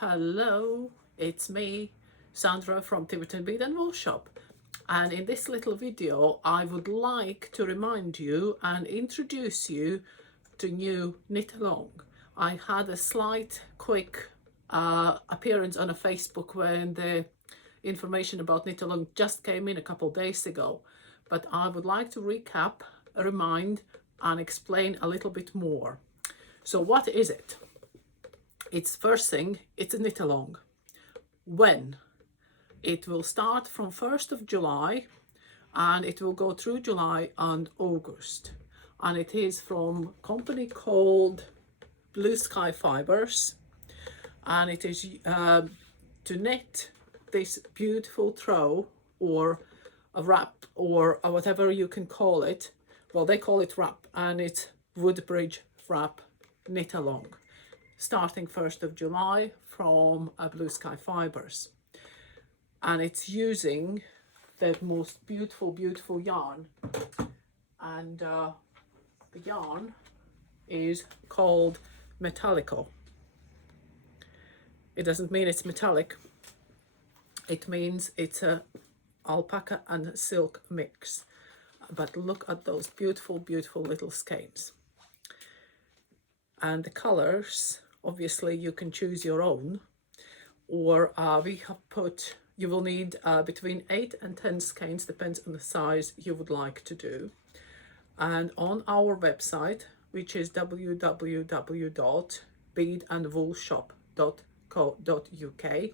Hello, it's me, Sandra from Tiverton Bead and Wool Shop. And in this little video, I would like to remind you and introduce you to new knit along. I had a slight quick appearance on a Facebook when the information about knit along just came in a couple of days ago. But I would like to recap, remind, and explain a little bit more. So what is it? It's first thing, it's a knit along. When? It will start from 1st of July and it will go through July and August. And it is from a company called Blue Sky Fibers. And it is to knit this beautiful throw or a wrap or whatever you can call it. Well, they call it wrap, and it's Woodbridge Wrap knit along, starting 1st of July from Blue Sky Fibers. And it's using the most beautiful yarn. And the yarn is called Metalico. It doesn't mean it's metallic. It means it's a alpaca and silk mix. But look at those beautiful little skeins. And the colors, obviously you can choose your own, or we have put, you will need between 8 and 10 skeins, depends on the size you would like to do. And on our website, which is www.beadandwoolshop.co.uk,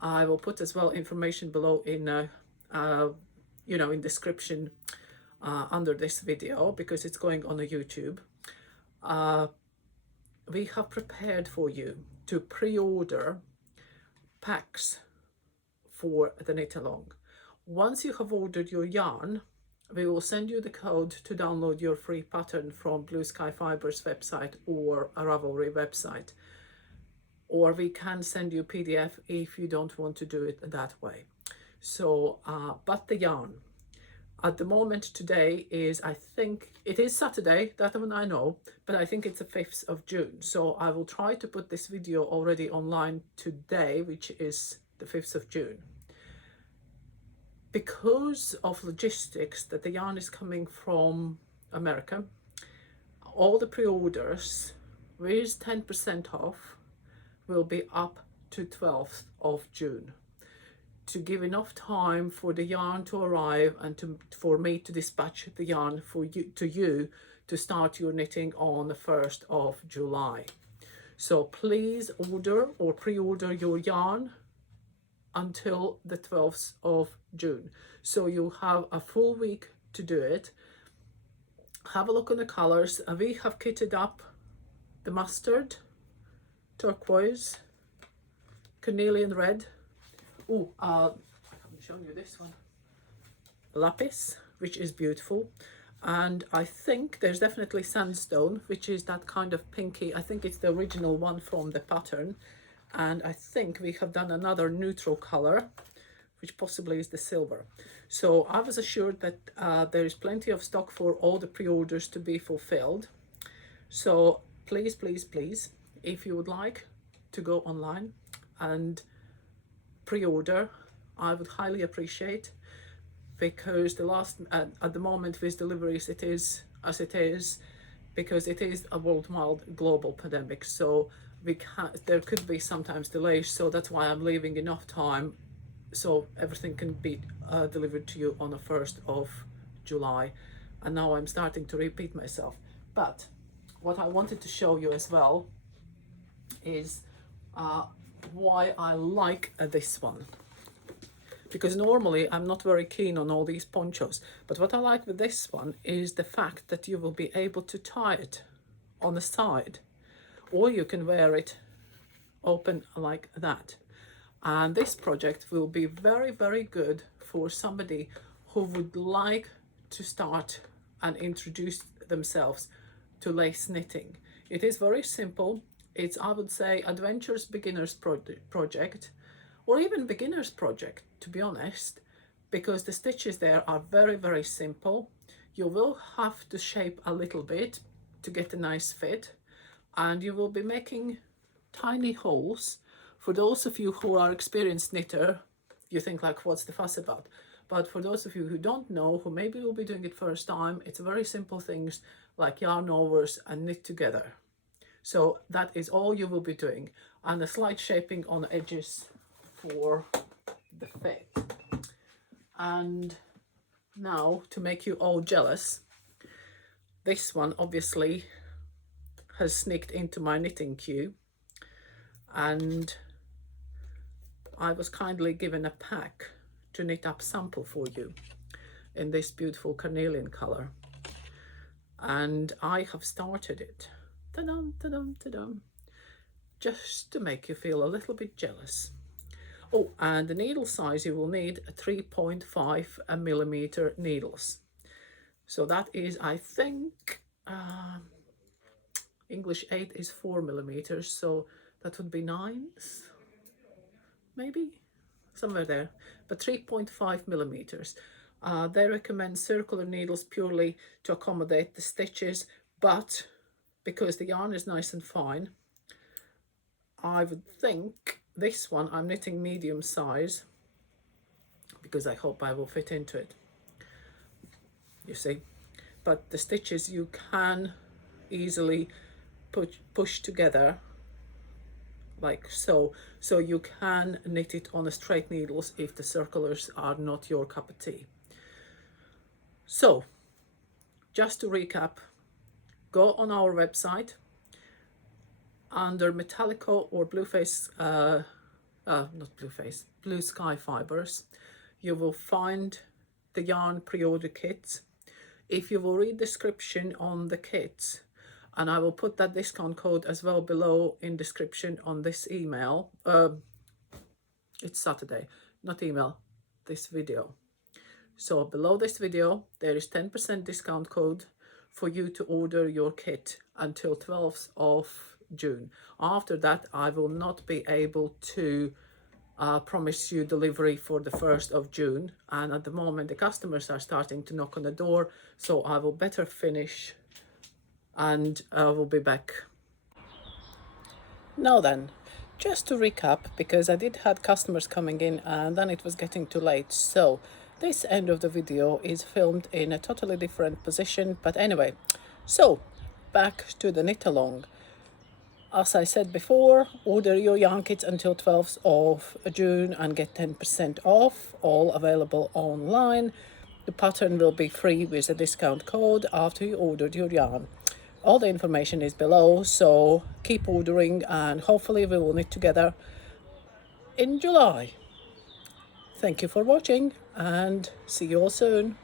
I will put as well information below in in description under this video, because it's going on a YouTube. We have prepared for you to pre-order packs for the knit along. Once you have ordered your yarn, we will send you the code to download your free pattern from Blue Sky Fibers website or a Ravelry website, or we can send you PDF if you don't want to do it that way. So but the yarn at the moment today is, I think it is Saturday, that one I know, but I think it's the 5th of June. So I will try to put this video already online today, which is the 5th of June. Because of logistics, that the yarn is coming from America, all the pre-orders with 10% off will be up to 12th of June. To give enough time for the yarn to arrive and for me to dispatch the yarn for you to start your knitting on the 1st of July. So please order or pre-order your yarn until the 12th of June. So you have a full week to do it. Have a look on the colors. We have kitted up the mustard, turquoise, carnelian red. Oh, I'm showing you this one. Lapis, which is beautiful. And I think there's definitely sandstone, which is that kind of pinky. I think it's the original one from the pattern. And I think we have done another neutral color, which possibly is the silver. So I was assured that there is plenty of stock for all the pre-orders to be fulfilled. So please, if you would like to go online and pre-order, I would highly appreciate, because the last at the moment with deliveries it is as it is, because it is a worldwide global pandemic, so there could be sometimes delays. So that's why I'm leaving enough time so everything can be delivered to you on the 1st of July. And now I'm starting to repeat myself, but what I wanted to show you as well is why I like this one, because normally I'm not very keen on all these ponchos, but what I like with this one is the fact that you will be able to tie it on the side, or you can wear it open like that. And this project will be very good for somebody who would like to start and introduce themselves to lace knitting. It is very simple. It's, I would say, adventurous beginners project, or even beginners project, to be honest, because the stitches there are very simple. You will have to shape a little bit to get a nice fit, and you will be making tiny holes For those of you who are experienced knitter, you think like, what's the fuss about? But for those of you who don't know, who maybe will be doing it first time, it's very simple things like yarn overs and knit together. So that is all you will be doing, and a slight shaping on the edges for the fit. And now, to make you all jealous, this one obviously has sneaked into my knitting queue, and I was kindly given a pack to knit up sample for you in this beautiful carnelian color, and I have started it. Ta-dum, ta-dum, ta-dum. Just to make you feel a little bit jealous. Oh, and the needle size, you will need 3.5 millimeter needles. So that is, I think, English 8 is 4 millimeters, so that would be 9s, maybe, somewhere there, but 3.5 millimeters. They recommend circular needles purely to accommodate the stitches, but because the yarn is nice and fine, I would think this one I'm knitting medium size because I hope I will fit into it, you see. But the stitches you can easily push together like so, so you can knit it on a straight needles if the circulars are not your cup of tea. So just to recap, go on our website under Metalico or Blue Sky Fibers. You will find the yarn pre-order kits. If you will read description on the kits, and I will put that discount code as well below in description on this email. It's Saturday, not email, this video. So below this video, there is 10% discount code for you to order your kit until 12th of June. After that, I will not be able to promise you delivery for the 1st of June. And at the moment, the customers are starting to knock on the door, so I will better finish and I will be back. Now then, just to recap, because I did have customers coming in and then it was getting too late. So this end of the video is filmed in a totally different position. But anyway, so back to the knit along. As I said before, order your yarn kits until 12th of June and get 10% off, all available online. The pattern will be free with a discount code after you ordered your yarn. All the information is below, so keep ordering and hopefully we will knit together in July. Thank you for watching and see you all soon.